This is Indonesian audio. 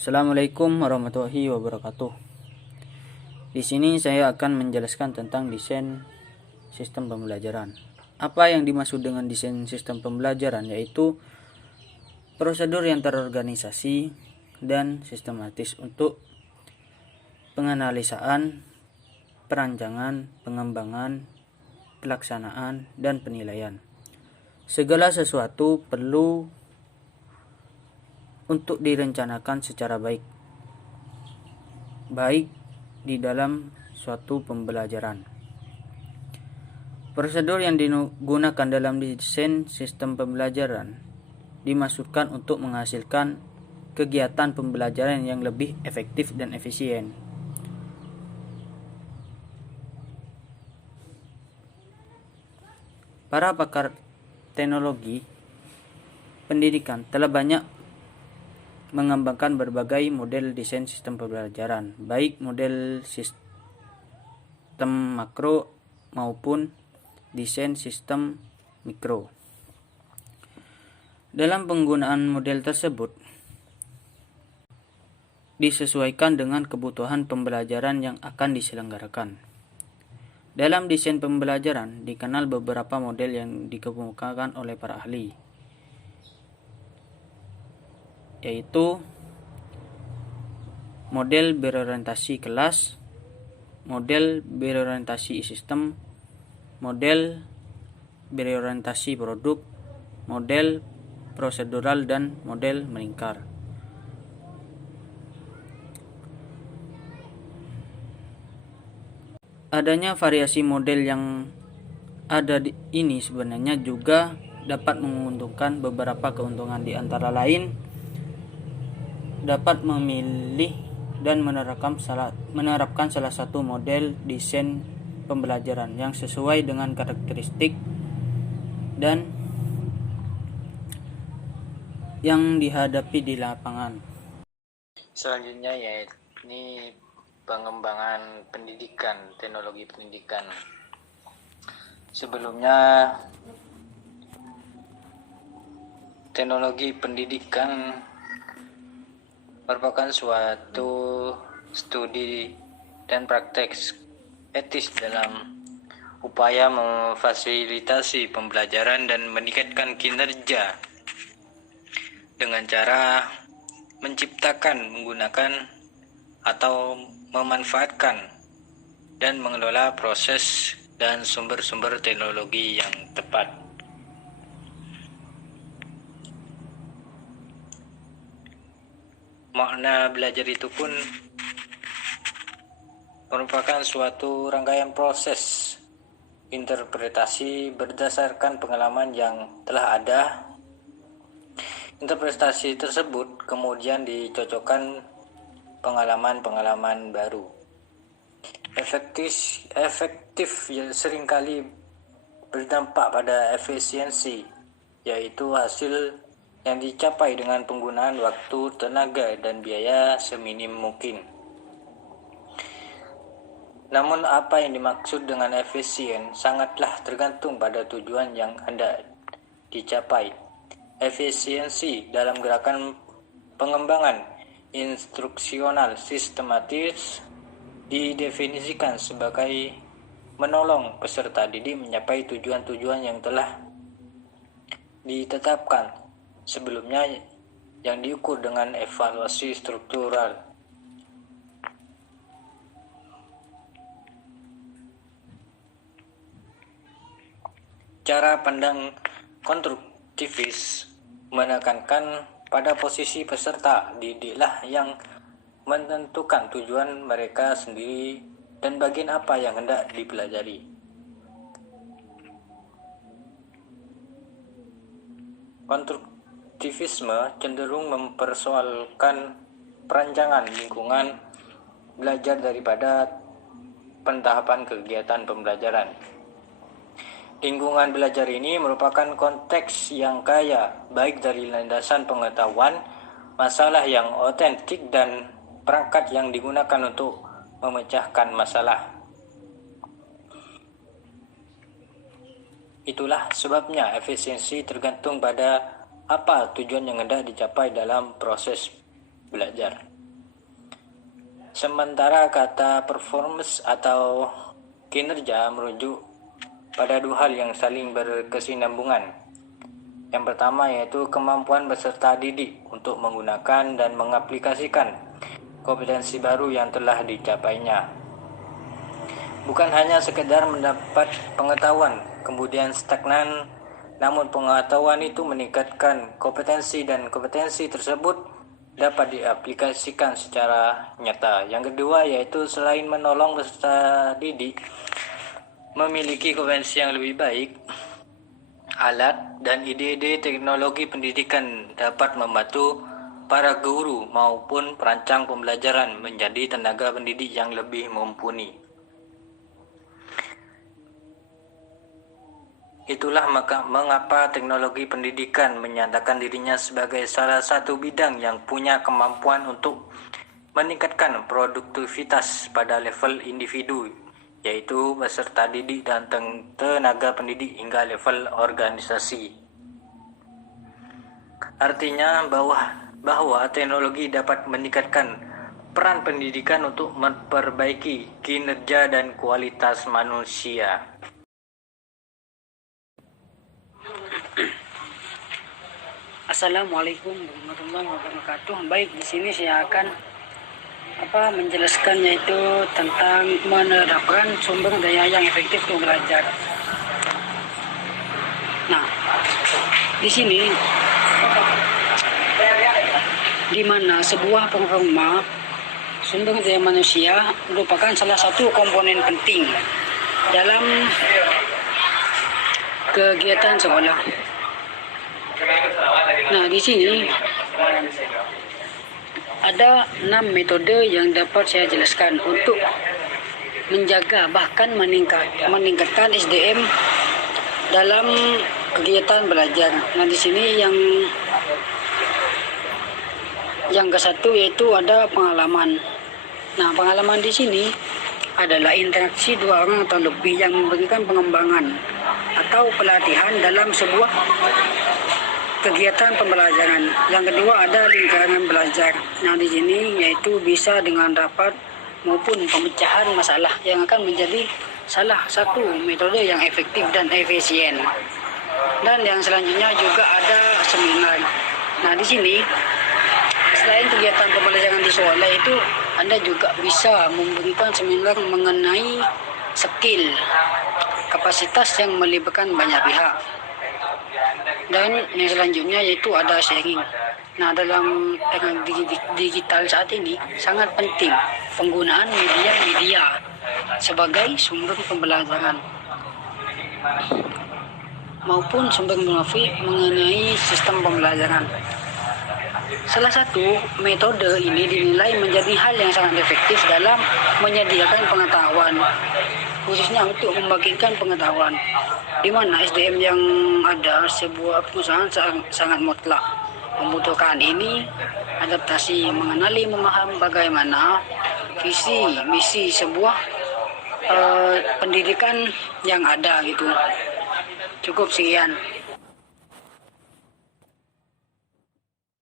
Assalamualaikum warahmatullahi wabarakatuh. Di sini saya akan menjelaskan tentang desain sistem pembelajaran. Apa yang dimaksud dengan desain sistem pembelajaran, yaitu prosedur yang terorganisasi dan sistematis untuk penganalisaan, perancangan, pengembangan, pelaksanaan, dan penilaian. Segala sesuatu perlu untuk direncanakan secara baik di dalam suatu pembelajaran. Prosedur yang digunakan dalam desain sistem pembelajaran dimaksudkan untuk menghasilkan kegiatan pembelajaran yang lebih efektif dan efisien. Para pakar teknologi pendidikan telah banyak mengembangkan berbagai model desain sistem pembelajaran, baik model sistem makro maupun desain sistem mikro. Dalam penggunaan model tersebut disesuaikan dengan kebutuhan pembelajaran yang akan diselenggarakan. Dalam desain pembelajaran dikenal beberapa model yang dikemukakan oleh para ahli, yaitu model berorientasi kelas, model berorientasi sistem, model berorientasi produk, model prosedural, dan model melingkar. Adanya variasi model yang ada ini sebenarnya juga dapat menguntungkan beberapa keuntungan, di antara lain dapat memilih dan menerapkan salah satu model desain pembelajaran yang sesuai dengan karakteristik dan yang dihadapi di lapangan. Selanjutnya yakni pengembangan pendidikan, teknologi pendidikan. Sebelumnya, teknologi pendidikan merupakan suatu studi dan praktek etis dalam upaya memfasilitasi pembelajaran dan meningkatkan kinerja dengan cara menciptakan, menggunakan, atau memanfaatkan dan mengelola proses dan sumber-sumber teknologi yang tepat. Makna belajar itu pun merupakan suatu rangkaian proses interpretasi berdasarkan pengalaman yang telah ada. Interpretasi tersebut kemudian dicocokkan pengalaman-pengalaman baru. Efektif seringkali berdampak pada efisiensi, yaitu hasil yang dicapai dengan penggunaan waktu, tenaga, dan biaya seminim mungkin. Namun apa yang dimaksud dengan efisien sangatlah tergantung pada tujuan yang hendak dicapai. Efisiensi dalam gerakan pengembangan instruksional sistematis didefinisikan sebagai menolong peserta didik mencapai tujuan-tujuan yang telah ditetapkan sebelumnya, yang diukur dengan evaluasi struktural. Cara pandang konstruktivis menekankan pada posisi peserta didiklah yang menentukan tujuan mereka sendiri dan bagian apa yang hendak dipelajari. Konstruktivisme cenderung mempersoalkan perancangan lingkungan belajar daripada pentahapan kegiatan pembelajaran. Lingkungan belajar ini merupakan konteks yang kaya, baik dari landasan pengetahuan, masalah yang otentik, dan perangkat yang digunakan untuk memecahkan masalah. Itulah sebabnya efisiensi tergantung pada apa tujuan yang hendak dicapai dalam proses belajar. Sementara kata performance atau kinerja merujuk pada dua hal yang saling berkesinambungan. Yang pertama yaitu kemampuan peserta didik untuk menggunakan dan mengaplikasikan kompetensi baru yang telah dicapainya. Bukan hanya sekedar mendapat pengetahuan kemudian stagnan, namun pengetahuan itu meningkatkan kompetensi dan kompetensi tersebut dapat diaplikasikan secara nyata. Yang kedua yaitu selain menolong peserta didik memiliki kompetensi yang lebih baik, alat dan ide-ide teknologi pendidikan dapat membantu para guru maupun perancang pembelajaran menjadi tenaga pendidik yang lebih mumpuni. Itulah mengapa teknologi pendidikan menyatakan dirinya sebagai salah satu bidang yang punya kemampuan untuk meningkatkan produktivitas pada level individu, yaitu peserta didik dan tenaga pendidik hingga level organisasi. Artinya bahwa teknologi dapat meningkatkan peran pendidikan untuk memperbaiki kinerja dan kualitas manusia. Assalamualaikum warahmatullahi wabarakatuh. Baik, di sini saya akan menjelaskan yaitu tentang menerapkan sumber daya yang efektif untuk belajar. Nah, di sini di mana sebuah performa sumber daya manusia merupakan salah satu komponen penting dalam kegiatan sekolah. Nah, di sini ada 6 metode yang dapat saya jelaskan untuk menjaga bahkan meningkatkan SDM dalam kegiatan belajar. Nah, di sini yang ke satu yaitu ada pengalaman. Nah, pengalaman di sini adalah interaksi dua orang atau lebih yang memberikan pengembangan atau pelatihan dalam sebuah kegiatan pembelajaran. Yang kedua ada lingkaran belajar. Nah, di sini yaitu bisa dengan rapat maupun pemecahan masalah yang akan menjadi salah satu metode yang efektif dan efisien. Dan yang selanjutnya juga ada seminar. Nah, di sini selain kegiatan pembelajaran di sekolah itu Anda juga bisa memberikan seminar mengenai skill kapasitas yang melibatkan banyak pihak. Dan yang selanjutnya yaitu ada sharing. Nah, dalam teknologi digital saat ini sangat penting penggunaan media-media sebagai sumber pembelajaran maupun sumber informasi mengenai sistem pembelajaran. Salah satu metode ini dinilai menjadi hal yang sangat efektif dalam menyediakan pengetahuan, khususnya untuk membagikan pengetahuan, di mana SDM yang ada sebuah perusahaan sangat mutlak membutuhkan ini adaptasi, mengenali, memahami bagaimana visi misi sebuah pendidikan yang ada gitu. Cukup sekian.